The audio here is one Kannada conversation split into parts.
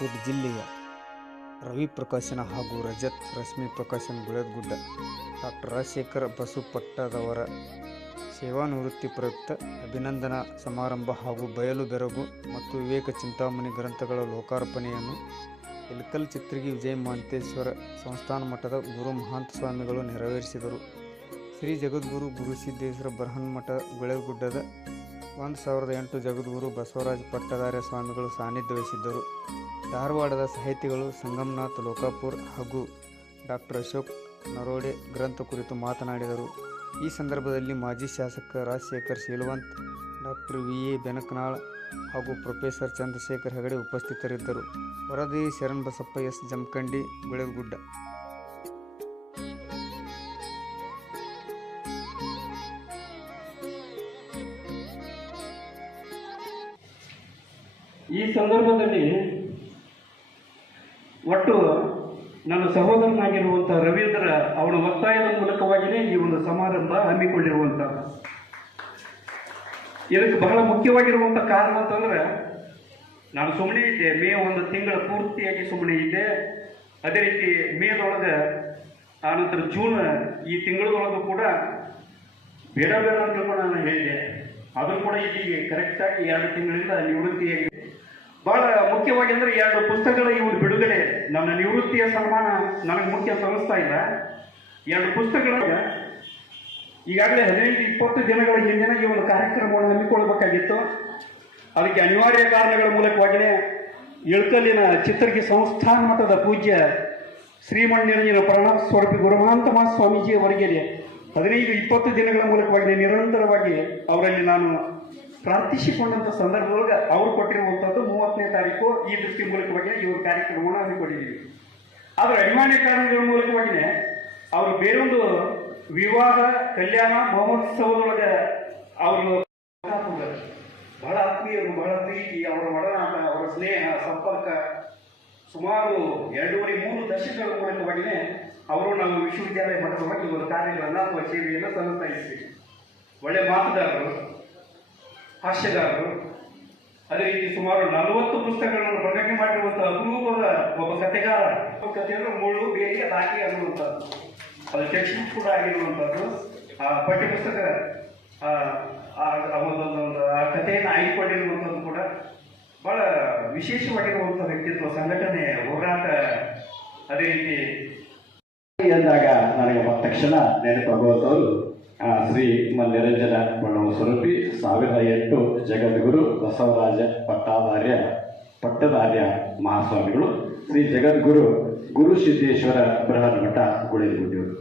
ಚಿತ್ರದುರ್ಗ ಜಿಲ್ಲೆಯ ರವಿ ಪ್ರಕಾಶನ ಹಾಗೂ ರಜತ್ ರಶ್ಮಿ ಪ್ರಕಾಶನ್ ಗುಳೇದಗುಡ್ಡ ಡಾಕ್ಟರ್ ರಾಜಶೇಖರ ಬಸವಪಟ್ಟದವರ ಸೇವಾನಿವೃತ್ತಿ ಪ್ರಯುಕ್ತ ಅಭಿನಂದನಾ ಸಮಾರಂಭ ಹಾಗೂ ಬಯಲು ಬೆರಗು ಮತ್ತು ವಿವೇಕ ಚಿಂತಾಮಣಿ ಗ್ರಂಥಗಳ ಲೋಕಾರ್ಪಣೆಯನ್ನು ಇಳಕಲ್ ಚಿತ್ರಗಿ ವಿಜಯ ಮಹಾಂತೇಶ್ವರ ಸಂಸ್ಥಾನ ಮಠದ ಗುರು ಮಹಾಂತ ಸ್ವಾಮಿಗಳು ನೆರವೇರಿಸಿದರು. ಶ್ರೀ ಜಗದ್ಗುರು ಗುರುಸಿದ್ದೇಶ್ವರ ಬೃಹನ್ಮಠ ಗುಳೇದಗುಡ್ಡದ 1008 ಜಗದ್ಗುರು ಬಸವರಾಜ ಪಟ್ಟದಾರ್ಯ ಸ್ವಾಮಿಗಳು ಸಾನ್ನಿಧ್ಯ ವಹಿಸಿದ್ದರು. ಧಾರವಾಡದ ಸಾಹಿತಿಗಳು ಸಂಗಮನಾಥ್ ಲೋಕಾಪುರ್ ಹಾಗೂ ಡಾಕ್ಟರ್ ಅಶೋಕ್ ನರೋಡೆ ಗ್ರಂಥ ಕುರಿತು ಮಾತನಾಡಿದರು. ಈ ಸಂದರ್ಭದಲ್ಲಿ ಮಾಜಿ ಶಾಸಕ ರಾಜಶೇಖರ್ ಶೀಲವಂತ್, ಡಾಕ್ಟರ್ ವಿ.ಎ. ಬೆನಕನಾಳ್ ಹಾಗೂ ಪ್ರೊಫೆಸರ್ ಚಂದ್ರಶೇಖರ್ ಹೆಗಡೆ ಉಪಸ್ಥಿತರಿದ್ದರು. ವರದಿ ಶರಣಬಸಪ್ಪ ಎಸ್. ಜಮಖಂಡಿ, ಗುಳೇದಗುಡ್ಡ. ಈ ಸಂದರ್ಭದಲ್ಲಿ ಒಟ್ಟು ನನ್ನ ಸಹೋದರನಾಗಿರುವಂಥ ರವೀಂದ್ರ ಅವನ ಒತ್ತಾಯದ ಮೂಲಕವಾಗಿಯೇ ಈ ಒಂದು ಸಮಾರಂಭ ಹಮ್ಮಿಕೊಂಡಿರುವಂಥದ್ದು. ಇದಕ್ಕೆ ಬಹಳ ಮುಖ್ಯವಾಗಿರುವಂಥ ಕಾರಣ ಅಂತಂದ್ರೆ, ನಾನು ಸುಮ್ಮನೆ ಇದ್ದೆ, ಮೇ 1 ತಿಂಗಳ ಪೂರ್ತಿಯಾಗಿ ಸುಮ್ಮನೆ ಇದ್ದೆ. ಅದೇ ರೀತಿ ಮೇದೊಳಗೆ ಆನಂತರ ಜೂನ್ ಈ ತಿಂಗಳದೊಳಗೂ ಕೂಡ ಬೇಡ ಬೇಡ ಅಂತ ತಿಳ್ಕೊಂಡು ನಾನು ಹೇಳಿದೆ. ಆದರೂ ಕೂಡ ಈಗ ಕರೆಕ್ಟಾಗಿ 2 ತಿಂಗಳಿಂದ ನಿವೃತ್ತಿಯಾಗಿದೆ. ಬಹಳ ಮುಖ್ಯವಾಗಿ ಅಂದರೆ 2 ಪುಸ್ತಕಗಳ ಇವರು ಬಿಡುಗಡೆ ನನ್ನ ನಿವೃತ್ತಿಯ ಸನ್ಮಾನ ನನಗೆ ಮುಖ್ಯ ಅಂತ ಅನಿಸ್ತಾ ಇಲ್ಲ. 2 ಪುಸ್ತಕಗಳ ಈಗಾಗಲೇ 18-20 ದಿನಗಳ ಹಿಂದಿನ ಈ ಒಂದು ಕಾರ್ಯಕ್ರಮವನ್ನು ಹಮ್ಮಿಕೊಳ್ಳಬೇಕಾಗಿತ್ತು. ಅದಕ್ಕೆ ಅನಿವಾರ್ಯ ಕಾರಣಗಳ ಮೂಲಕವಾಗಿಯೇ ಇಳಕಲ್ಲಿನ ಚಿತ್ರಗಿ ಸಂಸ್ಥಾನ ಮಠದ ಪೂಜ್ಯ ಶ್ರೀಮಣ್ಣಿರಂಜನ ಪ್ರಣವ ಸ್ವರೂಪಿ ಗುರುಮಹಾಂತ ಸ್ವಾಮೀಜಿ ಅವರಿಗೆ 15-20 ದಿನಗಳ ಮೂಲಕವಾಗಿ ನಿರಂತರವಾಗಿ ಅವರಲ್ಲಿ ನಾನು ಪ್ರಾರ್ಥಿಸಿಕೊಂಡಂಥ ಸಂದರ್ಭದೊಳಗೆ ಅವರು ಕೊಟ್ಟಿರುವಂಥದ್ದು 30ನೇ ತಾರೀಕು ಈ ದೃಷ್ಟಿ ಮೂಲಕವಾಗಿ ಇವರು ಕಾರ್ಯಕ್ರಮವನ್ನು ಹಮ್ಮಿಕೊಂಡಿದ್ದೀವಿ. ಆದರೆ ಅನಿವಾರ್ಯ ಕಾರಣಗಳ ಮೂಲಕವಾಗಿಯೇ ಅವರು ಬೇರೊಂದು ವಿವಾಹ ಕಲ್ಯಾಣ ಮಹೋತ್ಸವದೊಳಗೆ ಅವರು ಬಹಳ ಆತ್ಮೀಯರು, ಬಹಳ ಪ್ರೀತಿ, ಅವರ ಒಡನಾಟ, ಅವರ ಸ್ನೇಹ ಸಂಪರ್ಕ ಸುಮಾರು 2.5-3 ದಶಕಗಳ ಮೂಲಕವಾಗಿಯೇ ಅವರು ನಾವು ವಿಶ್ವವಿದ್ಯಾಲಯ ಮಟ್ಟದೊಳಗೆ ಇವರ ಕಾರ್ಯಗಳನ್ನು ಅಥವಾ ಸೇವೆಯನ್ನು ಸಲ್ಲಿಸ್ತಾ ಇದ್ದೀವಿ. ಒಳ್ಳೆ ಮಾತುಗಾರರು, ಹಾಸ್ಯಗಾರರು, ಅದೇ ರೀತಿ ಸುಮಾರು 40 ಪುಸ್ತಕಗಳನ್ನು ಪ್ರಕಟಣೆ ಮಾಡಿರುವಂಥ ಅಪರೂಪದ ಒಬ್ಬ ಕಥೆಗಾರ. ಕಥೆ ಅಂದರೆ ಮುಳ್ಳು ಬೇರೆ ದಾಟಿ ಅನ್ನುವಂಥದ್ದು, ಅದು ಟೆಕ್ಸ್ಟ್ ಬುಕ್ ಕೂಡ ಆಗಿರುವಂಥದ್ದು. ಆ ಪಠ್ಯಪುಸ್ತಕ ಒಂದೊಂದು ಆ ಕಥೆಯನ್ನು ಆಯ್ದುಕೊಂಡಿರುವಂಥದ್ದು ಕೂಡ ಬಹಳ ವಿಶೇಷವಾಗಿರುವಂಥ ವ್ಯಕ್ತಿತ್ವ, ಸಂಘಟನೆ, ಹೋರಾಟ. ಅದೇ ರೀತಿ ಎಂದಾಗ ನನಗೆ ತಕ್ಷಣ ನೆನಪಾಗುವಂಥವರು ಶ್ರೀ ನಿರಂಜನ ಪ್ರಣವ ಸ್ವರೂಪಿ 1008 ಜಗದ್ಗುರು ಬಸವರಾಜ ಪಟ್ಟದಾರ್ಯ ಮಹಾಸ್ವಾಮಿಗಳು, ಶ್ರೀ ಜಗದ್ಗುರು ಗುರುಸಿದ್ದೇಶ್ವರ ಬೃಹನ್ಮಠ ಗುಳೇದಗುಡ್ಡಿಯವರು.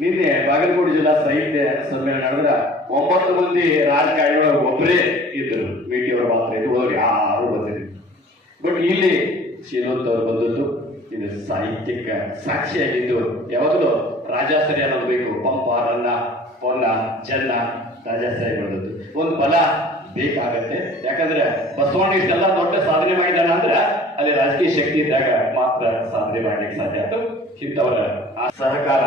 ನಿನ್ನೆ ಬಾಗಲಕೋಟೆ ಜಿಲ್ಲಾ ಸಾಹಿತ್ಯ ಸಮ್ಮೇಳನ ನಡೆದ್ರೆ 9 ಮಂದಿ ರಾಜಕಾರಣಿಗಳು ಒಬ್ಬರೇ ಇದ್ದರು. ಮೇಟಿಯವರು ಮಾತ್ರ ಇರುವವರು ಯಾರು ಬಂದಿದ್ರು. ಬಟ್ ಇಲ್ಲಿ ಶೀಲವಂತ್ ಅವರು ಬಂದದ್ದು ಇದು ಸಾಹಿತ್ಯಕ್ಕೆ ಸಾಕ್ಷಿಯಾಗಿದ್ದು. ಯಾವಾಗಲೂ ರಾಜಾಶ್ರಯ ಅನ್ನೋದು ಬೇಕು. ಪಂಪ, ರನ್ನ, ಪೊನ್ನ, ಚೆನ್ನ ರಾಜಾಶ್ರಯ ಬಂದದ್ದು ಒಂದು ಬಲ ಬೇಕಾಗತ್ತೆ. ಯಾಕಂದ್ರೆ ಬಸವಣ್ಣ ಇಷ್ಟೆಲ್ಲ ದೊಡ್ಡ ಸಾಧನೆ ಮಾಡಿದಾನ ಅಂದ್ರೆ ಅಲ್ಲಿ ರಾಜಕೀಯ ಶಕ್ತಿ ಇದ್ದಾಗ ಮಾತ್ರ ಸಾಧನೆ ಮಾಡ್ಲಿಕ್ಕೆ ಸಾಧ್ಯ. ಅದು ಇಂಥವರ ಆ ಸಹಕಾರ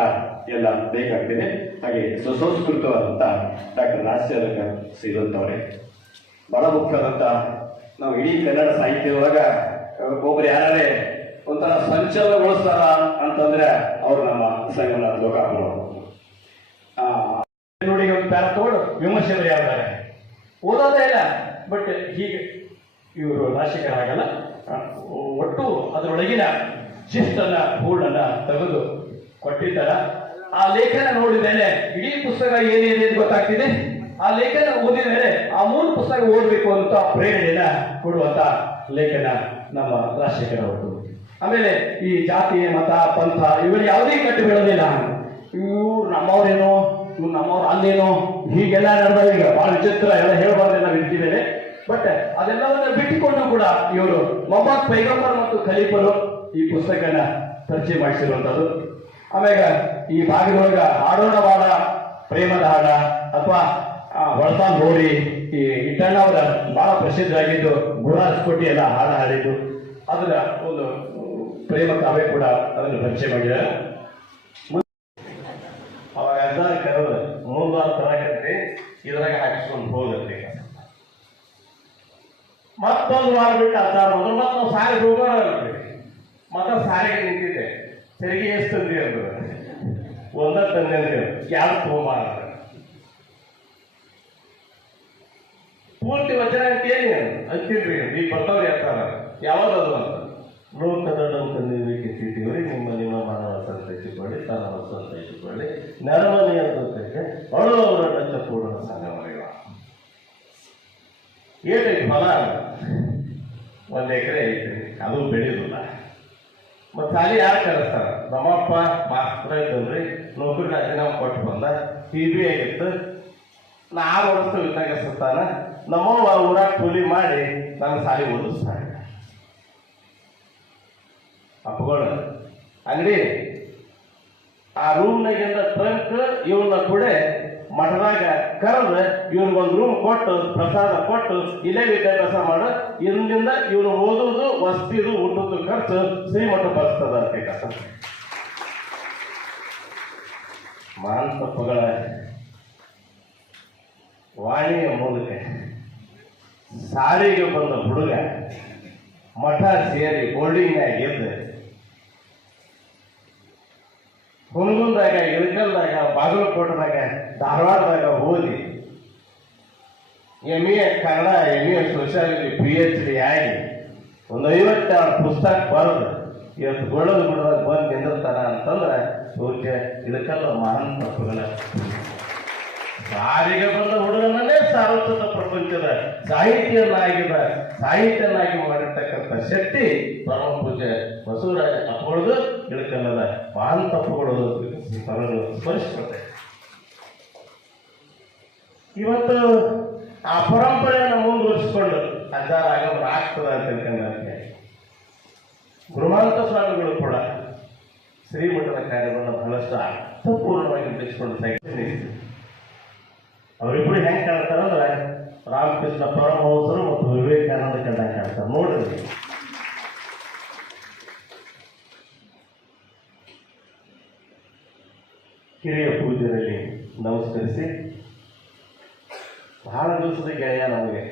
ಎಲ್ಲ ಬೇಕಾಗ್ತದೆ. ಹಾಗೆ ಸುಸಂಸ್ಕೃತವಾದಂಥ ಡಾಕ್ಟರ್ ರಾಜಶೇಖರ್ ಶೀಲವಂತ್ ಅವರೇ ಬಹಳ ಮುಖ್ಯವಾದಂಥ, ನಾವು ಇಡೀ ಕನ್ನಡ ಸಾಹಿತ್ಯದೊಳಗ ಒಬ್ಬರು ಯಾರೇ ಒಂಥರ ಸಂಚಲನಗೊಳಿಸ್ತಾರ ಅಂತಂದ್ರೆ ಅವರು ನಮ್ಮ ಸಂಗಮನಾಥ ಲೋಕಾಪುರ ನೋಡಿ ಒಂದು ಪ್ಯಾರ ತಗೊಂಡು ವಿಮರ್ಶೆ ಬರೆಯಾರೆ, ಓದೋದೇ ಇಲ್ಲ. ಬಟ್ ಹೀಗೆ ಇವರು ರಾಜಶೇಖರ ಆಗಲ್ಲ, ಒಟ್ಟು ಅದರೊಳಗಿನ ಶಿಸ್ತನ್ನ ಹೂಳನ್ನ ತೆಗೆದು ಕೊಟ್ಟಿದ್ದಾರ. ಆ ಲೇಖನ ನೋಡಿದ ಮೇಲೆ ಇಡೀ ಪುಸ್ತಕ ಏನೇನಿದೆ ಗೊತ್ತಾಗ್ತಿದೆ. ಆ ಲೇಖನ ಓದಿದ ಮೇಲೆ ಆ 3 ಪುಸ್ತಕ ಓದಬೇಕು ಅಂತ ಪ್ರೇರಣೆಯನ್ನ ಕೊಡುವಂತ ಲೇಖನ ನಮ್ಮ ರಾಜಶೇಖರ ಅವರು. ಆಮೇಲೆ ಈ ಜಾತಿ, ಮತ, ಪಂಥ ಇವರು ಯಾವುದೇ ಕಟ್ಟು ಬೀಳೋದಿಲ್ಲ. ಇವ್ರು ನಮ್ಮವ್ರೇನೋ, ಇವ್ರು ನಮ್ಮವ್ರು ಅಲ್ಲೇನೋ, ಹೀಗೆಲ್ಲ ನಡೆದ ಈಗ ಬಹಳ ವಿಚಿತ್ರ ಎಲ್ಲ ಹೇಳಬಾರ್ದೆಲ್ಲ ಇಟ್ಟಿದ್ದೇವೆ. ಬಟ್ ಅದೆಲ್ಲವನ್ನ ಬಿಟ್ಟುಕೊಂಡು ಕೂಡ ಇವರು ಮೊಹಮ್ಮದ್ ಪೈಗಂಬರ್ ಮತ್ತು ಖಲೀಫರು ಈ ಪುಸ್ತಕನ ಪರಿಚಯ ಮಾಡಿಸಿರುವಂಥದ್ದು. ಆಮೇಲೆ ಈ ಭಾಗದೊಳಗ ಹಾಡೋಣ ವಾಡ, ಪ್ರೇಮದ ಹಾಡ ಅಥವಾ ಹೊಳಸಾನ್ ಗೋರಿ, ಈ ಇಟ್ಟಣ್ಣವರ ಬಹಳ ಪ್ರಸಿದ್ಧರಾಗಿದ್ದು ಗುರಾಸ್ಕೋಟಿ ಎಲ್ಲ ಹಾಡ ಹಾಡಿದ್ದು, ಅದರ ಒಂದು ಪ್ರೇಮ ಕಾವ್ಯ ಕೂಡ ಅದನ್ನು ಪರಿಚಯ ಮಾಡಿದ್ದಾರೆ. ಅವಾಗ ಕರೆದು 3 ತರಗತಿ ಇದ್ರಾಗ ಹಾಕಿಸ್ಕೊಂಡು ಹೋಗತ್ತೆ. ಮತ್ತೊಂದು ಮತ್ತೊಂದು ವಾರ ಬಿಟ್ಟು ಅರ್ಧ ಮೊದಲು ಮತ್ತೆ ನಾವು ಸಾರಿಗೆ ಹೋಗೋಣ ಮತ್ತೆ ಸಾರಿಗೆ ನಿಂತಿದ್ದೆ ತೆರಿಗೆ ಎಷ್ಟು ತಂದಿ ಅಂದ್ರು ಒಂದ ತಂದೆ ಅಂತ ಯಾರು ತಗೊಂಬಾರ ಪೂರ್ತಿ ವಚನ ಅಂತ ಏನಿ ಅಂತಿದ್ರಿ ಈಗ ಬರ್ತಾವ್ರಿ ಅಂತಾರ ಯಾವ್ದದು ಅಂತ ಲೋಕದ ತಂದಿವಿ ಕಿತ್ತಿದ್ದೀವ್ರಿ ನಿಮ್ಮ ಮಾನವ ಸಂತೈಸಿಕೊಳ್ಳಿ ತನ್ನ ಸಂತೈಸಿಕೊಳ್ಳಿ ನೆರಮನೆಯ ಜೊತೆಗೆ ಅಳುವವರ ಡಚ್ಚ ಪೂರ್ಣ ಸಂಗಮರಿವ ಏಟೈತಿ ಫಲ 1 ಎಕರೆ ಐತಿ ಅದು ಬೆಳೆಯುದಿಲ್ಲ ಮತ್ತೆ ಅಲ್ಲಿ ಯಾರು ಕರೆಸ್ತಾರ ನಮ್ಮಪ್ಪ ಮಾಸ್ತರ ಇದ್ದಲ್ರಿ ನೌಕರಿ ರಾಜೀನಾಮೆ ಕೊಟ್ಟು ಬಂದ PB ಆಗಿತ್ತು ನಾ 6 ವರ್ಷ ಇದ್ದಾಗ ಸುತ್ತಾನ ನಮ್ಮವ್ವ ಊರಾಗ ಕೂಲಿ ಮಾಡಿ ನನ್ನ ಸಾಲಿ ಓದಿಸ್ತಾರೆ ಅಪ್ಪಗಳು ಅಂಗಡಿ ಆ ರೂಮ್ನಾಗಿಂದ ಟ್ರಂಕ್ ಇವನ್ನ ಕೂಡ ಮಠದಾಗ ಕರೆದು ಇವನಿಗೊಂದು ರೂಮ್ ಕೊಟ್ಟು ಪ್ರಸಾದ ಕೊಟ್ಟು ಇಲ್ಲೇ ವಿದ್ಯಾಭ್ಯಾಸ ಮಾಡು ಇಂದಿಂದ ಇವನು ಓದುವುದು ವಸ್ತಿದು ಊಟದ್ದು ಖರ್ಚು ಶ್ರೀಮಠ ಬರ್ತದ ಅಂತ ಮಹಾನ್ ತಪ್ಪುಗಳ ವಾಣಿಯ ಮೂಲಕ ಸಾರಿಗೆ ಬಂದ ಹುಡುಗ ಮಠ ಸೇರಿ ಬೋರ್ಡಿಂಗ್ನಾಗ ಗೆದ್ದು ಹುನಗುಂದಾಗ ಇಳಕಲ್ದಾಗ ಬಾಗಲಕೋಟದಾಗ ಧಾರವಾಡದಾಗ ಓದಿ MA Kannada MA sociology PhD ಆಗಿ ಒಂದು 56 ಪುಸ್ತಕ ಬರೆದು ಇವತ್ತು ಗೊಳ್ಳದ ಗುಡದಾಗ ಬಂದು ನಿಂದಿರ್ತಾನ ಅಂತಂದ್ರೆ ಸೂರ್ಯ ಇಳಕಲ್ಲ ಮಹಾನ್ ತಪ್ಪುಗಳ ಸಾರಿಗೆ ಬಂದ ಹುಡುಗನನ್ನೇ ಸಾರ್ವತ್ರಿಕ ಪ್ರಪಂಚದ ಸಾಹಿತ್ಯನಾಗಿ ಮಾಡಿರ್ತಕ್ಕಂಥ ಶಕ್ತಿ ಪರಮ ಪೂಜೆ ಬಸವರಾಜ ಅಪ್ಪಗಳದು ಇಳಕಲ್ಲದ ಮಹಾನ್ ತಪ್ಪುಗಳು ಸ್ಮರಿಸ್ಕೊಳ್ತೇವೆ. ಇವತ್ತು ಆ ಪರಂಪರೆಯನ್ನು ಮುಂದುವರಿಸಿಕೊಂಡು ಅಜ್ಜಾರ ಆಗಮನ ಆಗ್ತದ ಅಂತ ತಿಳ್ಕೊಂಡಂತೆ ಗುರುಮಾಂತ ಸ್ವಾಮಿಗಳು ಕೂಡ ಶ್ರೀಮಠದ ಕಾರ್ಯವನ್ನು ಬಹಳಷ್ಟು ಅರ್ಥಪೂರ್ಣವಾಗಿ ನಡೆಸಿಕೊಂಡು ಸಾಗಿದ್ದಾರೆ. ಅವರಿಬ್ಬರು ಹೆಂಗೆ ಕಾಣ್ತಾರಂದ್ರೆ ರಾಮಕೃಷ್ಣ ಪರಮಹಂಸರು ಮತ್ತು ವಿವೇಕಾನಂದ ಕಂಡಂಗೆ ಕಾಣ್ತಾರೆ ನೋಡ್ರಿ. ಹಿರಿಯ ಪೂಜೆಯಲ್ಲಿ ನಮಸ್ಕರಿಸಿ ಬಹಳ ದಿವಸದ ಗೆಳೆಯ ನಮಗೆ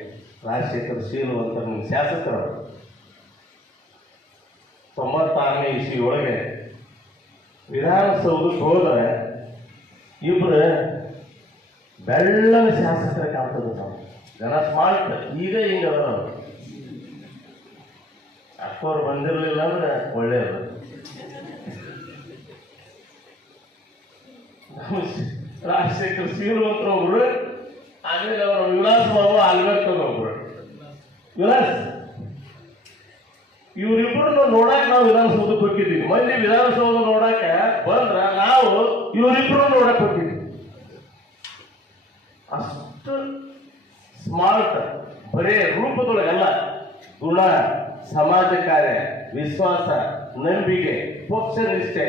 ರಾಜಶೇಖರ್ ಶೀಲು ಅಂತ ನಮ್ಮ ಶಾಸಕರು 96ನೇ ಇಸ್ವಿ ಒಳಗೆ ವಿಧಾನಸೌಧಕ್ಕೆ ಹೋದರೆ ಇಬ್ಬರು ಬೆಳ್ಳನ ಶಾಸಕರ ಕಾಣ್ತದೆ ನಾವು ಜನ ಸ್ಮಾರ್ಟ್ ಈಗ ಹಿಂಗ ಅದ ಅಕ್ಕವ್ರು ಬಂದಿರಲಿಲ್ಲ ಅಂದ್ರೆ ಒಳ್ಳೆಯದು. ರಾಜಶೇಖರ್ ಶೀಲು ಅಂತ ಒಬ್ರು, ಆಮೇಲೆ ಅವರು ವಿಲಾಸ್ ಬಾಬು ಆಲ್ಬೇಕರ್ ಒಬ್ರು. ವಿಲಾಸ್ ಇವರಿಬ್ಬರನ್ನು ನೋಡಾಕ ನಾವು ವಿಧಾನಸೌಧಕ್ಕೆ ಹೋಗಿದ್ದೀವಿ. ಮಂದಿ ವಿಧಾನಸೌಧ ನೋಡಾಕ ಬಂದ್ರ ನಾವು ಇವರಿಬ್ಬರು ನೋಡಕ್ ಹೋಗಿದ್ದೀವಿ. ಅಷ್ಟು ಸ್ಮಾರ್ಟ್, ಬರೇ ರೂಪದೊಳಗಲ್ಲ, ಗುಣ, ಸಮಾಜ ಕಾರ್ಯ, ವಿಶ್ವಾಸ, ನಂಬಿಕೆ, ಪಕ್ಷ ನಿಷ್ಠೆ,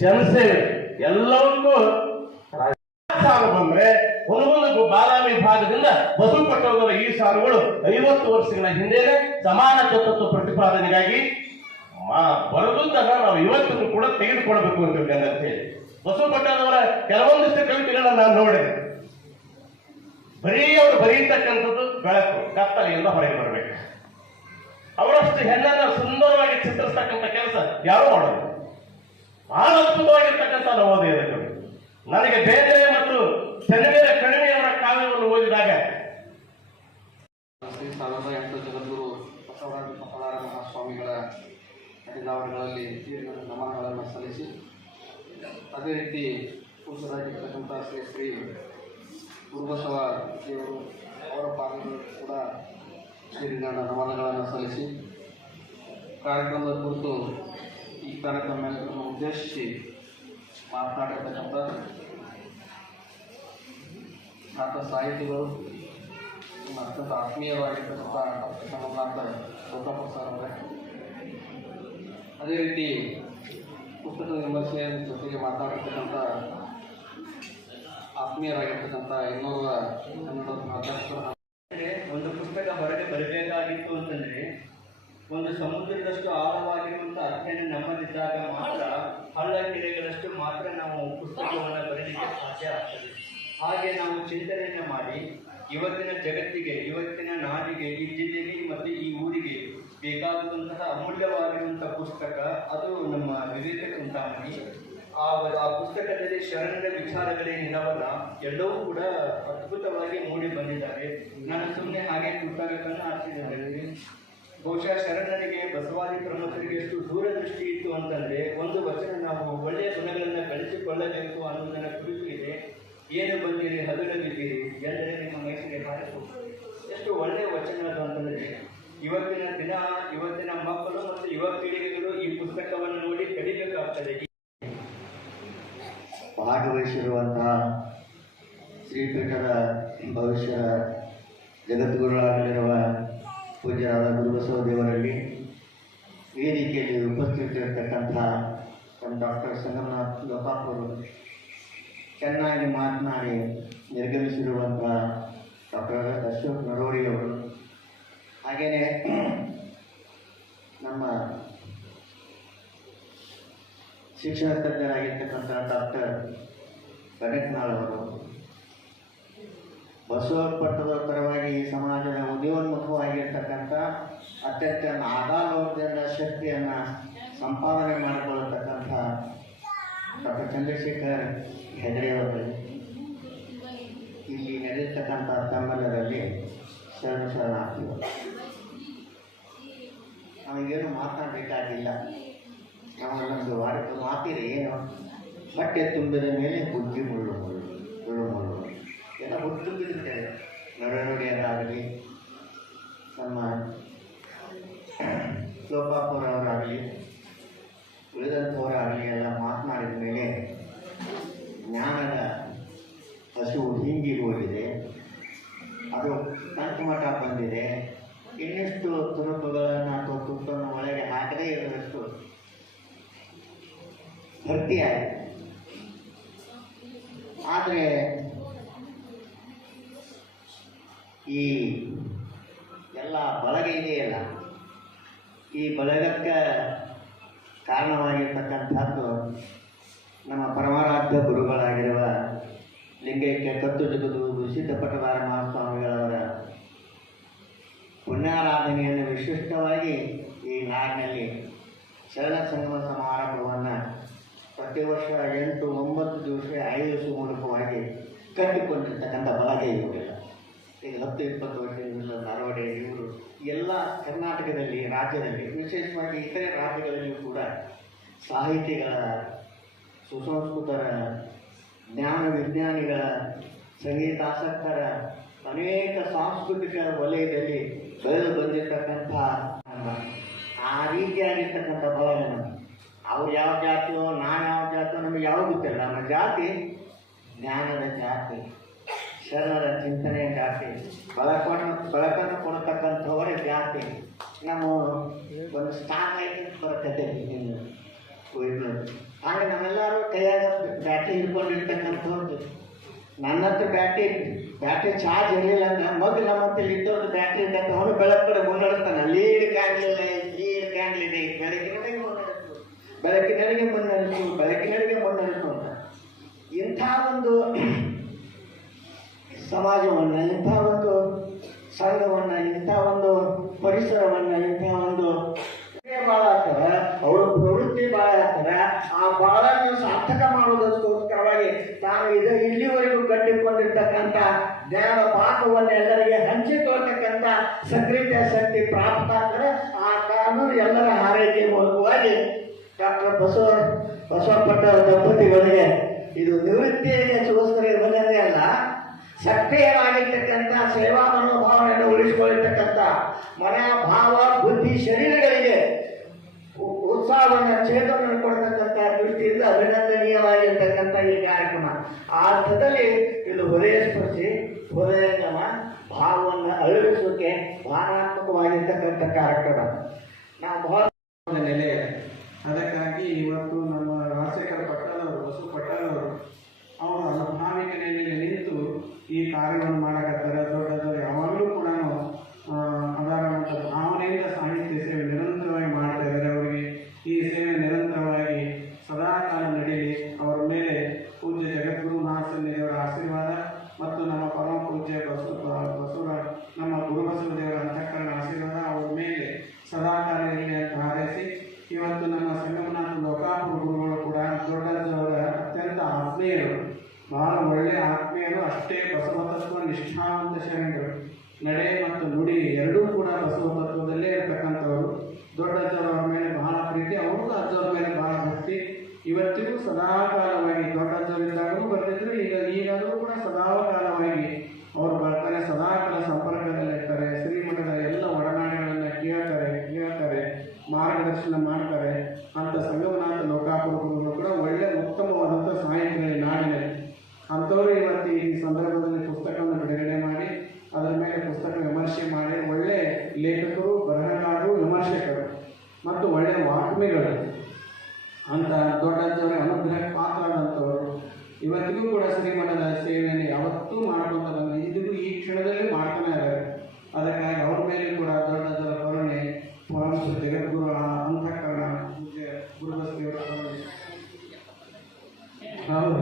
ಜನಸೇವೆ ಎಲ್ಲವನ್ನೂ ಬಂದ್ರೆ ಹುನಗುಂದ ಬಾದಾಮಿ ಭಾಗದಿಂದ ಬಸವಪಟ್ಟಣದವರ ಈ ಸಾಲುಗಳು 50 ವರ್ಷಗಳ ಹಿಂದೆನೆ ಸಮಾನ ತತ್ವ ಪ್ರತಿಪಾದನೆಗಾಗಿ ಬರೆದನ್ನ ನಾವು ಇವತ್ತನ್ನು ಕೂಡ ತೆಗೆದುಕೊಳ್ಬೇಕು ಅಂತ ಹೇಳಿ ಬಸವಪಟ್ಟಣದವರ ಕೆಲವೊಂದಿಷ್ಟು ಕವಿತೆಗಳನ್ನ ನಾನು ನೋಡಿದೆ. ಬರೀ ಅವರು ಬರೀತಕ್ಕಂಥದ್ದು ಬೆಳಕು ಕತ್ತಲೆಯಿಂದ ಹೊರಗೆ ಬರಬೇಕು. ಅವರಷ್ಟು ಹೆಣ್ಣನ್ನ ಸುಂದರವಾಗಿ ಚಿತ್ರಿಸ್ತಕ್ಕಂಥ ಕೆಲಸ ಯಾರು ಮಾಡೋದು. ಬಹಳ ಅದ್ಭುತವಾಗಿರ್ತಕ್ಕಂಥ ನವೋದಯದ ಕವಿ. ನನಗೆ ಬೇರೆ ಮತ್ತು ಚೆನ್ನವೀರ ಕಣಿವೆಯವರ ಕಾವ್ಯವನ್ನು ಓದಿದಾಗ ಶ್ರೀ 18 ಜಗದ್ಗುರು ಬಸವರಾಜ ಮಹಾಸ್ವಾಮಿಗಳ ಅಡಿದಾವಣೆಗಳಲ್ಲಿ ನಮನಗಳನ್ನು ಸಲ್ಲಿಸಿ, ಅದೇ ರೀತಿ ಪೂಜ್ಯರಾಗಿರ್ತಕ್ಕಂಥ ಶ್ರೀ ಗುರುಬಸವ ದೇವರು ಅವರ ಪಾದಗಳು ಕೂಡ ಶ್ರೀಗಂಡ ನಮನಗಳನ್ನು ಸಲ್ಲಿಸಿ, ಕಾರ್ಯಕ್ರಮದ ಕುರಿತು ಈ ಕಾರ್ಯಕ್ರಮವನ್ನು ಉದ್ದೇಶಿಸಿ ಮಾತನಾಡಿರ್ತಕ್ಕಂಥ ಖ್ಯಾತ ಸಾಹಿತಿಗಳು, ಅತ್ಯಂತ ಆತ್ಮೀಯವಾಗಿರ್ತಕ್ಕಂಥ ಡಾಕ್ಟರ್ ಕಮಲನಾಥ ಗೌತಮ ಸರ್ ಅವರೇ, ಅದೇ ರೀತಿ ಪುಸ್ತಕದ ವಿಮರ್ಶೆಯ ಜೊತೆಗೆ ಮಾತನಾಡಿರ್ತಕ್ಕಂಥ ಆತ್ಮೀಯರಾಗಿರ್ತಕ್ಕಂಥ ಇನ್ನೋರ್ವ ಅಧ್ಯಕ್ಷರು. ಒಂದು ಪುಸ್ತಕ ಹೊರಗೆ ಬರಬೇಕಾಗಿತ್ತು ಅಂತಂದರೆ ಒಂದು ಸಮುದ್ರದಷ್ಟು ಆಳವಾಗಿರುವಂಥ ಅಧ್ಯಯನ ನಮ್ಮಲ್ಲಿದ್ದಾಗ ಮಾತ್ರ, ಹಳ್ಳ ಕೆರೆಗಳಷ್ಟು ಮಾತ್ರ ನಾವು ಪುಸ್ತಕವನ್ನು ಬರೀಲಿಕ್ಕೆ ಸಾಧ್ಯ ಆಗ್ತದೆ. ಹಾಗೆ ನಾವು ಚಿಂತನೆಯನ್ನು ಮಾಡಿ ಇವತ್ತಿನ ಜಗತ್ತಿಗೆ, ಇವತ್ತಿನ ನಾಡಿಗೆ, ಈ ಜಿಲ್ಲೆಗೆ ಮತ್ತು ಈ ಊರಿಗೆ ಬೇಕಾದಂತಹ ಅಮೂಲ್ಯವಾಗಿರುವಂತಹ ಪುಸ್ತಕ ಅದು ನಮ್ಮ ವಿವೇಕ ಚಿಂತಾಮಣಿ. ಆ ಪುಸ್ತಕದಲ್ಲಿ ಶರಣರ ವಿಚಾರಗಳೇನಿದಾವಲ್ಲ ಎಲ್ಲವೂ ಕೂಡ ಅದ್ಭುತವಾಗಿ ಮೂಡಿ ಬಂದಿದ್ದಾರೆ. ನಾನು ಸುಮ್ಮನೆ ಹಾಗೆ ಪುಸ್ತಕಗಳನ್ನು ಹಾಕಿದ್ದೇನೆ. ಬಹುಶಃ ಶರಣರಿಗೆ, ಬಸವಾದಿ ಪ್ರಮುಖರಿಗೆ ಎಷ್ಟು ದೂರದೃಷ್ಟಿ ಇತ್ತು ಅಂತಂದ್ರೆ, ಒಂದು ವಚನ ನಾವು ಒಳ್ಳೆಯ ಗುಣಗಳನ್ನು ಬೆಳೆಸಿಕೊಳ್ಳಬೇಕು ಅನ್ನೋದನ್ನ ಕುರಿತು ಇದೆ. ಏನು ಬಂದಿರಿ ಹಗಲಲ್ಲಿದ್ದೀರಿ ಎಂದರೆ ನಿಮ್ಮ ಮೈಸೂರಿಗೆ ಹಾರಸು. ಎಷ್ಟು ಒಳ್ಳೆಯ ವಚನ ಅದು ಅಂತಂದ್ರೆ, ಇವತ್ತಿನ ದಿನ ಇವತ್ತಿನ ಮಕ್ಕಳು ಮತ್ತು ಯುವ ಪೀಳಿಗೆಗಳು ಈ ಪುಸ್ತಕವನ್ನು ನೋಡಿ ಕಲಿಬೇಕಾಗ್ತದೆ. ಭಾಗವಹಿಸಿರುವಂತಹ ಶ್ರೀಪೀಠದ ಭವಿಷ್ಯ ಜಗದ್ಗುರುಗಳಾಗಲಿರುವ ಪೂಜ್ಯರಾದ ಗುರುಬಸವದೇವರಲ್ಲಿ ವೇದಿಕೆಯಲ್ಲಿ ಉಪಸ್ಥಿತರಿರ್ತಕ್ಕಂಥ ಡಾಕ್ಟರ್ ಸಂಗಮನಾಥ್ ಲೋಕಾಪುರು, ಚೆನ್ನಾಗಿ ಮಾತನಾಡಿ ನಿರ್ಗಮಿಸಿರುವಂಥ ಡಾಕ್ಟರ್ ಅಶೋಕ್ ನರೋಡಿಯವರು, ಹಾಗೆಯೇ ನಮ್ಮ ಶಿಕ್ಷಣ ತಜ್ಞರಾಗಿರ್ತಕ್ಕಂಥ ಡಾಕ್ಟರ್ ಗಣೇಶನಾಳ್ ಅವರು, ಬಸವ ಪಟ್ಟದ ಪರವಾಗಿ ಸಮಾಜದ ಉದಯೋನ್ಮುಖವಾಗಿರ್ತಕ್ಕಂಥ ಅತ್ಯಂತ ನಾಗಾಲೋಕದ ಶಕ್ತಿಯನ್ನು ಸಂಪಾದನೆ ಮಾಡಿಕೊಳ್ಳತಕ್ಕಂಥ ಡಾಕ್ಟರ್ ಚಂದ್ರಶೇಖರ್ ಹೆಗಡೆಯವರು ಇಲ್ಲಿ ನಡೆಯತಕ್ಕಂಥ ತಮ್ಮೆಲ್ಲರಲ್ಲಿ ಶರಣಾರ್ಥಿಗಳು. ನಮಗೇನು ಮಾತನಾಡಬೇಕಾಗಿಲ್ಲ. ನಮ್ಮಲ್ಲೊಂದು ಮಾತಿದೆ, ಏನು ಬಟ್ಟೆ ತುಂಬಿದ ಮೇಲೆ ಬುದ್ಧಿ ಮುಳ್ಳು ಎಲ್ಲ ಹುಟ್ಟು ಬಿದ್ದಿರ್ತೇವೆ. ನೊಡೆಯರಾಗಲಿ, ನಮ್ಮ ಲೋಕಾಪುರವರಾಗಲಿ, ಉಳಿದಂಥವರಾಗಲಿ ಎಲ್ಲ ಮಾತನಾಡಿದ ಮೇಲೆ ಜ್ಞಾನದ ಹಸಿವು ಹಿಂಗಿ ಹೋಗಿದೆ, ಅದು ಕಂಠಮಠ ಬಂದಿದೆ. ಇನ್ನಿಷ್ಟು ತುಣುಕುಗಳನ್ನು ಅಥವಾ ತುತ್ತನ್ನು ಒಳಗೆ ಹಾಕದೇ ಇರುವಷ್ಟು ಭರ್ತಿಯಾಗಿದೆ. ಆದರೆ ಈ ಎಲ್ಲ ಬಳಗ ಇದೆಯಲ್ಲ, ಈ ಬಳಗಕ್ಕೆ ಕಾರಣವಾಗಿರ್ತಕ್ಕಂಥದ್ದು ನಮ್ಮ ಪರಮಾರಾಧ್ಯ ಗುರುಗಳಾಗಿರುವ ಲಿಂಗೈಕ್ಯ ಕತ್ತು ಜಗದು ಸಿದ್ಧಪಟ್ಟದಾರ ಮಹಾಸ್ವಾಮಿಗಳವರ ಪುಣ್ಯಾರಾಧನೆಯನ್ನು ವಿಶಿಷ್ಟವಾಗಿ ಈ ನಾಡಿನಲ್ಲಿ ಶರಣ ಸಂಗಮ ಸಮಾರಂಭವನ್ನು ಪ್ರತಿ ವರ್ಷ 8-9 ದಿವಸ 5 ದಿವಸ ಮೂಲಕವಾಗಿ ಕಟ್ಟಿಕೊಂಡಿರ್ತಕ್ಕಂಥ ಬಳಗ ಇವುಗಳಿಲ್ಲ. ಈಗ 10-20 ವರ್ಷದಿಂದ ಧಾರವಾಡ ಇವರು ಎಲ್ಲ ಕರ್ನಾಟಕದಲ್ಲಿ, ರಾಜ್ಯದಲ್ಲಿ, ವಿಶೇಷವಾಗಿ ಇತರೆ ರಾಜ್ಯಗಳಲ್ಲಿಯೂ ಕೂಡ ಸಾಹಿತಿಗಳ, ಸುಸಂಸ್ಕೃತರ, ಜ್ಞಾನ ವಿಜ್ಞಾನಿಗಳ, ಸಂಗೀತಾಸಕ್ತರ, ಅನೇಕ ಸಾಂಸ್ಕೃತಿಕ ವಲಯದಲ್ಲಿ ಬೆಳೆದು ಬಂದಿರತಕ್ಕಂಥ ಆ ರೀತಿಯಾಗಿರ್ತಕ್ಕಂಥ ಬಳಗನ ಅವ್ರು ಯಾವ ಜಾತಿಯೋ ನಾನು ಯಾವ ಜಾತಿಯೋ ನಮಗೆ ಯಾವ ಗೊತ್ತಿಲ್ಲ. ನಮ್ಮ ಜಾತಿ ಜ್ಞಾನದ ಜಾತಿ, ಶರಣರ ಚಿಂತನೆಯ ಜಾತಿ, ಬೆಳಕನ್ನು ಕೊಡತಕ್ಕಂಥವರ ಜಾತಿ. ನಮ್ಮ ಒಂದು ಸ್ಟಾಕ್ ಆಯ್ತು ಬರ್ತದೆ. ಹಾಗೆ ನಾವೆಲ್ಲರೂ ಕೈಯಾಗ ಬ್ಯಾಟ್ರಿ ಹಿಡ್ಕೊಂಡಿರ್ತಕ್ಕಂಥವ್ರದ್ದು. ನನ್ನ ಹತ್ರ ಬ್ಯಾಟ್ರಿ ಚಾರ್ಜ್ ಇರಲಿಲ್ಲ ಅಂದ್ರೆ ಮೊದಲು ನಮ್ಮ ಹತ್ರ ಇದ್ದವ್ರದ್ದು ಬ್ಯಾಟ್ರಿ ಇದ್ದಂತ ಅವನು ಬೆಳಕು ಕಡೆ ಮುನ್ನಡೆಸ್ತಾನೆ. ಲೀಡ್ ಕ್ಯಾಂಡಲ್ ಇದೆ, ಬೆಳಕಿನಡೆಗೆ ಮುನ್ನಡೆಸು ಅಂತ. ಇಂಥ ಒಂದು ಸಮಾಜವನ್ನು, ಇಂಥ ಒಂದು ಸಂಘವನ್ನು, ಇಂಥ ಒಂದು ಪರಿಸರವನ್ನು, ಇಂಥ ಒಂದು ಭಾಳ ಆಗ್ತದೆ, ಅವಳ ಪ್ರವೃತ್ತಿ ಭಾಳ ಆಗ್ತದೆ. ಆ ಬಾಳನ್ನು ಸಾರ್ಥಕ ಮಾಡುವುದಕ್ಕೋಸ್ಕರವಾಗಿ ತಾನು ಇಲ್ಲಿವರೆಗೂ ಕಟ್ಟಿಕೊಂಡಿರ್ತಕ್ಕಂಥ ಜ್ಞಾನ ಪಾಠವನ್ನು ಎಲ್ಲರಿಗೆ ಹಂಚಿಕೊಳ್ತಕ್ಕಂಥ ಸಕ್ರಿಯ ಶಕ್ತಿ ಪ್ರಾಪ್ತ ಆಗ್ತದೆ. ಆ ಕಾರಣ ಎಲ್ಲರ ಹಾರೈಕೆ ಮೂಲಕವಾಗಿ ಡಾಕ್ಟರ್ ಬಸವಪಟ್ಟ ದಂಪತಿಗಳಿಗೆ ಇದು ನಿವೃತ್ತಿಗೆ ಗೋಸ್ಕರ ಬಂದದೇ ಅಲ್ಲ, ಸಕ್ರಿಯವಾಗಿರ್ತಕ್ಕಂಥ ಸೇವಾ ಮನೋಭಾವನೆಯನ್ನು ಉಳಿಸಿಕೊಳ್ಳತಕ್ಕಂಥ ಮನೋಭಾವ, ಬುದ್ಧಿ, ಶರೀರಗಳಿಗೆ ಉತ್ಸಾಹವನ್ನು, ಚೇತನವನ್ನು ಕೊಡತಕ್ಕಂಥ ದೃಷ್ಟಿಯಿಂದ ಅಭಿನಂದನೀಯವಾಗಿರ್ತಕ್ಕಂಥ ಈ ಕಾರ್ಯಕ್ರಮ. ಆ ಅರ್ಥದಲ್ಲಿ ಇದು ಹೃದಯ ಸ್ಪರ್ಶಿ, ಹೃದಯಂಗಮ ಭಾವವನ್ನು ಅಳವಡಿಸೋಕೆ ಭಾವನಾತ್ಮಕವಾಗಿರ್ತಕ್ಕಂಥ ಕಾರ್ಯಕ್ರಮ. ನಾವು ಬಹಳ ನೆಲೆ. ಅದಕ್ಕಾಗಿ ಇವತ್ತು ನಮ್ಮ ರಾಜಶೇಖರ ಪಟ್ಟದವರು, ಬಸವ ಪಟ್ಟದವರು ಅವರು ಅನುಭಾವಿಕ ನೆಲೆಯಲ್ಲಿ ನಿಂತು ಈ ಕಾರ್ಯವನ್ನು ಮಾಡಕತ್ತಾರೆ. ದೊಡ್ಡದವರು ಯಾವಾಗಲೂ ಕೂಡ ಅದರಂಥ ಭಾವನೆಯಿಂದ ಸಾಹಿತ್ಯ ಸೇವೆ ನಿರಂತರವಾಗಿ ಮಾಡ್ತಾ ಇದ್ದಾರೆ. ಅವರಿಗೆ ಈ ಸೇವೆ ನಿರಂತರವಾಗಿ ಸದಾಕಾಲ ನಡೆಯಲಿ. ಅವರ ಮೇಲೆ ಪೂಜ್ಯ ಜಗದ್ಗುರು ಮಹಾಸನ್ನಿಧಿಯವರ ಆಶೀರ್ವಾದ ಮತ್ತು ನಮ್ಮ ಪರಮ ಪೂಜ್ಯ ಒಳ್ಳೆಯ ಆತ್ಮೀಯರು, ಅಷ್ಟೇ ಬಸವ ತತ್ವ ನಿಷ್ಠಾವಂತ ಶರಣರು. ನಡೆ ಮತ್ತು ನುಡಿ ಎರಡೂ ಕೂಡ ಬಸವ ತತ್ವದಲ್ಲೇ ಇರ್ತಕ್ಕಂಥವ್ರು. ದೊಡ್ಡ ಅಜ್ಜವ್ರ ಮೇಲೆ ಬಹಳ ಪ್ರೀತಿ, ಅವ್ರಿಗೂ ಅಜ್ಜವ್ರ ಮೇಲೆ ಬಹಳ ಭಕ್ತಿ. ಇವತ್ತಿಗೂ ಸದಾಕಾಲವಾಗಿ ದೊಡ್ಡ ಅಜ್ಜವರಿದ್ದಾಗಲೂ ಬರ್ತಿದ್ರು, ಈಗಾದರೂ ಕೂಡ ಸದಾಕಾಲವಾಗಿ ಅವರು ಬರ್ತಾರೆ, ಸದಾಕಾಲ ಸಂಪರ್ಕದಲ್ಲಿರ್ತಾರೆ. ಶ್ರೀಮಠದ ಎಲ್ಲ ಒಡನಾಡಿಗಳನ್ನು ಕೇಳ್ತಾರೆ, ಮಾರ್ಗದರ್ಶನ ಮಾಡ್ತಾರೆ. ಅಂತ ಸಂಗಮನಾಥ ಲೋಕಾಪುರ ಗುರುಗಳು ಕೂಡ ಒಳ್ಳೆ ಉತ್ತಮವಾದಂಥ ಸಾಹಿತ್ಯದಲ್ಲಿ ನಾಡಿನಲ್ಲಿ ಅಂಥವರು ಇವತ್ತು ಈ ಸಂದರ್ಭದಲ್ಲಿ ಪುಸ್ತಕವನ್ನು ಬಿಡುಗಡೆ ಮಾಡಿ ಅದರ ಮೇಲೆ ಪುಸ್ತಕ ವಿಮರ್ಶೆ ಮಾಡಿ ಒಳ್ಳೆ ಲೇಖಕರು, ಬರಹಗಾರರು, ವಿಮರ್ಶಕರು ಮತ್ತು ಒಳ್ಳೆಯ ವಾಗ್ಮಿಗಳು ಅಂತ ದೊಡ್ಡಜ್ಜವರ ಅನುಗ್ರಹಕ್ಕೆ ಪಾತ್ರರಾದಂಥವರು ಇವತ್ತಿಗೂ ಕೂಡ ಶ್ರೀಮಠದ ಸೇವೆಯನ್ನು ಯಾವತ್ತೂ ಮಾಡ್ಕೊತ ಬಂದ, ಇದಕ್ಕೂ ಈ ಕ್ಷಣದಲ್ಲಿ ಮಾಡ್ತಾನೆ ಇದ್ದಾರೆ. ಅದಕ್ಕಾಗಿ ಅವ್ರ ಮೇಲೆ ಕೂಡ ದೊಡ್ಡಜ್ಜರ ಕರುಣೆ, ಪರಮ ಜಗದ್ಗುರು ಅಂತಃಕರಣ ಪೂಜ್ಯ ಗುರುಬಸದೇವರ ಕರುಣೆ. ಹೌದು.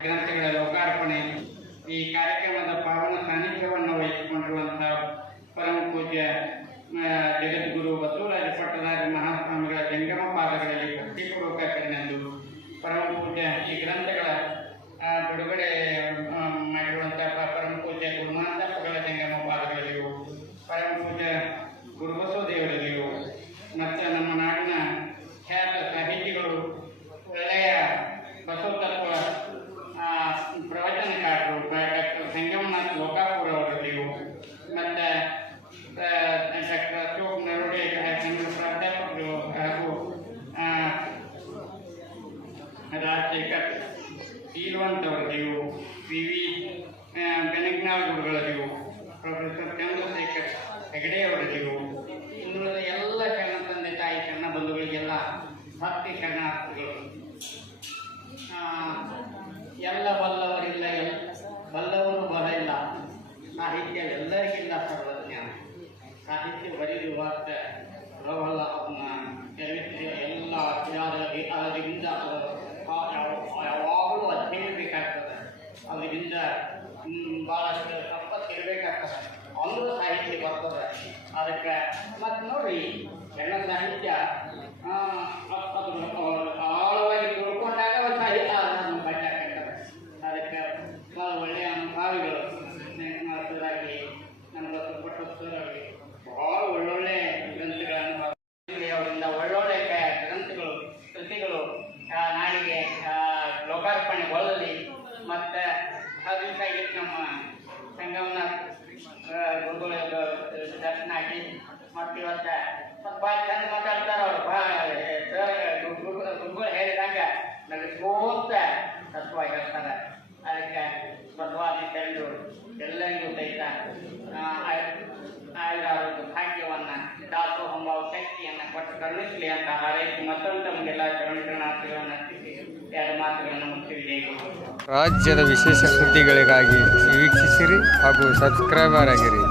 ಗ್ರಂಥಗಳ ಲೋಕಾರ್ಪಣೆ ಈ ಕಾರ್ಯಕ್ರಮದ ಪಾವನ ಸಾನ್ನಿಧ್ಯವನ್ನು ವಹಿಸಿಕೊಂಡಿರುವಂತಹ ಪರಮ ಪೂಜ್ಯ ಜಗದ್ಗುರು ಬಸವರಾಜ ಪಟ್ಟದಾರಿ ಮಹಾಸ್ವಾಮಿಗಳ ಜಂಗಮ ಪಾದಗಳಲ್ಲಿ ಭಕ್ತಿಪೂರ್ವಕ ಕರೆನೆಂದು ಪರಮ ಪೂಜ್ಯ ಈ ಗ್ರಂಥಗಳ ಬಿಡುಗಡೆ ಮಾಡಿರುವಂತಹ ಪರಮ ಪೂಜ್ಯ ಗುರುಮಾಂತಪ್ಪಗಳ ಜಂಗಮ ಪಾದಗಳಲ್ಲಿಯೂ, ಪರಮ ಪೂಜ್ಯ ಗುರುಬಸವ ದೇವರಲ್ಲಿಯೂ ಮತ್ತು ನಮ್ಮ ನಾಡಿನ ಖ್ಯಾತ ಸಾಹಿತಿಗಳು, ಒಳ್ಳೆಯ ಬಸವ ತತ್ವ ಪ್ರವಚನಕಾರರು ಡಾಕ್ಟರ್ ಸಂಗಮನಾಥ ಲೋಕಾಪುರ ಅವರಲ್ಲಿಯೂ ಮತ್ತು ಡಾಕ್ಟರ್ ಅಶೋಕ್ ನರೋಡೆ ಪ್ರಾಧ್ಯಾಪಕರು ಹಾಗೂ ರಾಜಶೇಖರ್ ಶೀಲವಂತ್ ಅವರಲ್ಲಿಯೂ, ವಿ ಬೆನಗ್ನಾಳ್ ಗುರುಗಳಲ್ಲಿಯೂ, ಪ್ರೊಫೆಸರ್ ಚಂದ್ರಶೇಖರ್ ಹೆಗಡೆ ಅವರಲ್ಲಿಯೂ, ಇನ್ನುಳಿದ ಎಲ್ಲ ಶರಣ ತಂದೆ ತಾಯಿ ಶರಣ ಬಂಧುಗಳಿಗೆಲ್ಲ ಭಕ್ತಿ ಶರಣಾರ್ಥಿಗಳು. ಎಲ್ಲ ಬಲ್ಲವರಿಲ್ಲ, ಬಲ್ಲವರು ಬಲ ಇಲ್ಲ. ಸಾಹಿತ್ಯ ಎಲ್ಲರಿಗಿಲ್ಲ ಸರ್ವಜ್ಞಾನ. ಸಾಹಿತ್ಯ ಬರೆಯುವಾಗ ಬರವಲ್ಲ, ಅವನ್ನ ಎಲ್ಲ ಅದರಿಂದ ಯಾವಾಗಲೂ ಅಧ್ಯಯನ ಬೇಕಾಗ್ತದೆ. ಅದರಿಂದ ಭಾಳಷ್ಟು ಸಂಪತ್ತಿರಬೇಕಾಗ್ತದೆ, ಅಂದರೂ ಸಾಹಿತ್ಯ ಬರ್ತದೆ. ಅದಕ್ಕೆ ಮತ್ತು ನೋಡಿ ಎಲ್ಲ ಸಾಹಿತ್ಯ ಅದು ಆಳವಾಗಿ ತಿಳ್ಕೊಂಡಾಗ ಸಾಹಿತ್ಯ ಅದನ್ನು ಬಟ್ಟಾಗ್ತದೆ. ಅದಕ್ಕೆ ಭಾಳ ಒಳ್ಳೆಯ ಅನುಭಾವಿಗಳು ಸ್ನೇಹಿತರಾಗಲಿ, ನನ್ನ ಬಸವಪಟ್ಟರಾಗಲಿ ಭಾಳ ಒಳ್ಳೊಳ್ಳೆ ಗ್ರಂಥಗಳನ್ನು ಅವರಿಂದ ಒಳ್ಳೊಳ್ಳೆ ಗ್ರಂಥಗಳು, ಕೃತಿಗಳು ನಾಡಿಗೆ ಲೋಕಾರ್ಪಣೆಗೊಳ್ಳಲಿ. ಮತ್ತು ದಿವಸ ಆಗಿತ್ತು ನಮ್ಮ ಸಂಗಮನಾಥ ಗುರುಗಳ ದರ್ಶನ ಆಗಿ. ಮತ್ತು ಇವತ್ತು ಭಾಳ ಚಂದ ಮಾತಾಡ್ತಾರೆ ಅವರು. ಗುರುಗಳು ಹೇಳಿದಾಗ ನನಗೆ ಸೋತ ತತ್ವ ಹೇಳ್ತಾರೆ. ಅದಕ್ಕೆ ಬಸವಾದಿ ಶರಣರು ಎಲ್ಲರಿಗೂ ಸಹಿತ ಆಯುರಾರೋಗ್ಯ ಭಾಗ್ಯವನ್ನು, ದಾಸೋಹಂಭಾವ ಶಕ್ತಿಯನ್ನು ಕೊಟ್ಟು ಕರುಣಿಸಲಿ ಅಂತ ಹಾರೈಸಿ ಮತ್ತೊಂದು ತಮಗೆಲ್ಲ ಶರಣಾರ್ಥಿಗಳನ್ನು ಅರ್ಪಿಸಿ ಎರಡು ಮಾತುಗಳನ್ನು ಮುಗಿಸಿದೆ. ರಾಜ್ಯದ ವಿಶೇಷ ಸುದ್ದಿಗಳಿಗಾಗಿ ವೀಕ್ಷಿಸಿರಿ ಹಾಗೂ ಸಬ್ಸ್ಕ್ರೈಬರ್ ಆಗಿರಿ.